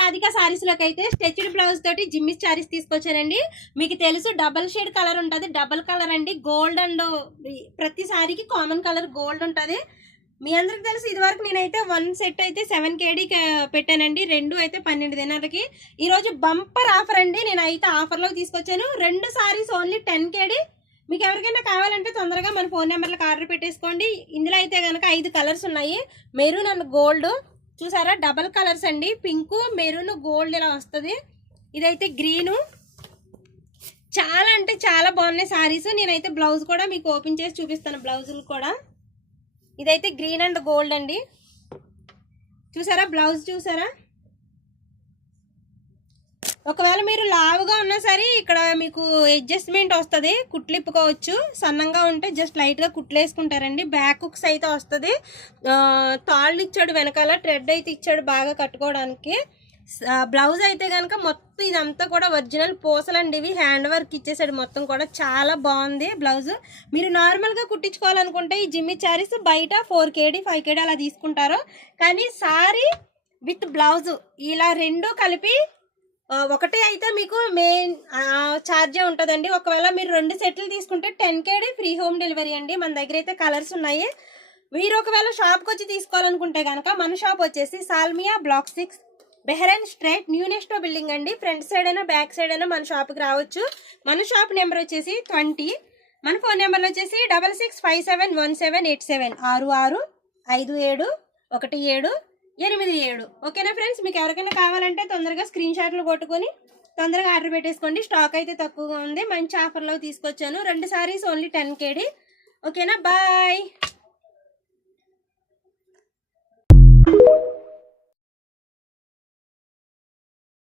రాధిక సారీస్ లోకి అయితే stretched blouse తోటి జిమ్మిస్ సారీస్ తీసుకొచ్చానండి. మీకు తెలుసు డబల్ షేడ్ కలర్ ఉంటుంది, డబల్ కలర్ అండి. గోల్డ్ అండ్ ప్రతి సారీకి కామన్ కలర్ గోల్డ్ ఉంటుంది. మీ అందరికి తెలుసు ఇది వరకు నేనైతే 1 సెట్ అయితే 7 KD పెట్టానండి, 2 అయితే 12 దినాలకి. ఈరోజు బంపర్ ఆఫర్ అండి, నేనైతే ఆఫర్లో తీసుకొచ్చాను. 2 సారీస్ ఓన్లీ 10 KD. మీకు ఎవరికైనా కావాలంటే తొందరగా మన ఫోన్ నెంబర్లకు ఆర్డర్ పెట్టేసుకోండి. ఇందులో అయితే కనుక 5 కలర్స్ ఉన్నాయి. మెరూన్ అండ్ గోల్డ్ చూసారా, డబల్ కలర్స్ అండి, పింక్ మెరూన్ గోల్డ్ ఇలా వస్తుంది. ఇదైతే గ్రీను. చాలా అంటే చాలా బాగున్నాయి సారీస్. నేనైతే బ్లౌజ్ కూడా మీకు ఓపెన్ చేసి చూపిస్తాను, బ్లౌజులు కూడా. ఇదైతే గ్రీన్ అండ్ గోల్డ్ అండి, చూసారా బ్లౌజ్ చూసారా. ఒకవేళ మీరు లావుగా ఉన్నా సరే ఇక్కడ మీకు అడ్జస్ట్మెంట్ వస్తుంది, కుట్లిప్పుకోవచ్చు. సన్నంగా ఉంటే జస్ట్ లైట్గా కుట్లు వేసుకుంటారండి. బ్యాక్ హుక్స్ అయితే వస్తుంది, తాళ్ళు ఇచ్చాడు వెనకాల, థ్రెడ్ అయితే ఇచ్చాడు బాగా కట్టుకోవడానికి. బ్లౌజ్ అయితే కనుక మొత్తం ఇదంతా కూడా ఒరిజినల్ పూసలండి, ఇవి హ్యాండ్ వర్క్ ఇచ్చేసాడు మొత్తం కూడా. చాలా బాగుంది బ్లౌజ్. మీరు నార్మల్గా కుట్టించుకోవాలనుకుంటే ఈ జిమ్మి సారీస్ బయట 4 KD 5 KD అలా తీసుకుంటారు. కానీ సారీ విత్ బ్లౌజ్ ఇలా రెండు కలిపి ఒకటే అయితే మీకు మెయిన్ ఛార్జే ఉంటుందండి. ఒకవేళ మీరు 2 సెట్లు తీసుకుంటే 10 KD ఫ్రీ హోమ్ డెలివరీ అండి. మన దగ్గర అయితే కలర్స్ ఉన్నాయి. మీరు ఒకవేళ షాప్కి వచ్చి తీసుకోవాలనుకుంటే కనుక మన షాప్ వచ్చేసి Salmiya block 6 Bahrain straight new Nesto building అండి. ఫ్రంట్ సైడ్ అయినా బ్యాక్ సైడ్ అయినా మన షాప్కి రావచ్చు. మన షాప్ నెంబర్ వచ్చేసి 20. మన ఫోన్ నెంబర్ వచ్చేసి 66571787 66571787. ఓకేనా ఫ్రెండ్స్, మీకు ఎవరికైనా కావాలంటే తొందరగా స్క్రీన్ షాట్లు కొట్టుకొని తొందరగా ఆర్డర్ పెట్టేసుకోండి. స్టాక్ అయితే తక్కువగా ఉంది, మంచి ఆఫర్లో తీసుకొచ్చాను. 2 సారీస్ ఓన్లీ 10 KD. ఓకేనా, బాయ్.